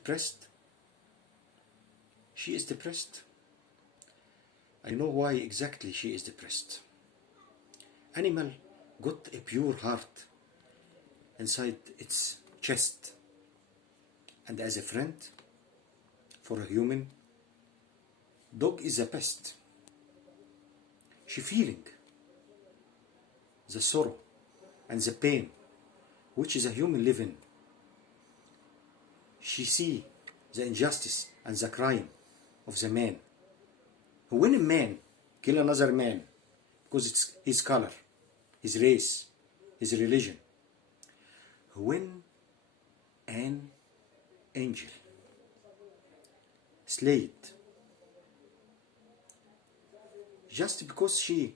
depressed? She is depressed. I know why exactly she is depressed. Animal got a pure heart inside its chest, and as a friend for a human, dog is the best. She feeling the sorrow and the pain which is a human living. She see the injustice and the crime of the man. When a man kill another man because it's his color, his race, his religion, when an angel slayed just because she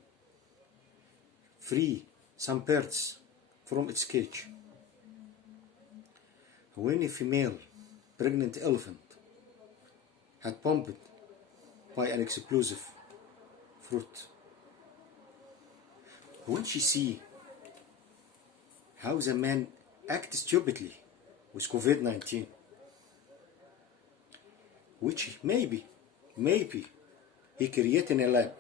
free some birds from its cage, when a female pregnant elephant had pumped by an explosive fruit, when she see how the man act stupidly with COVID-19, which maybe he created in a lab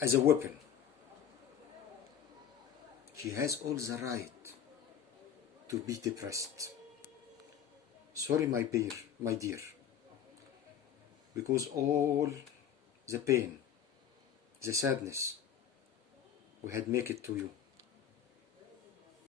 as a weapon, she has all the right to be depressed. Sorry, my dear, because all the pain, the sadness we had make it to you.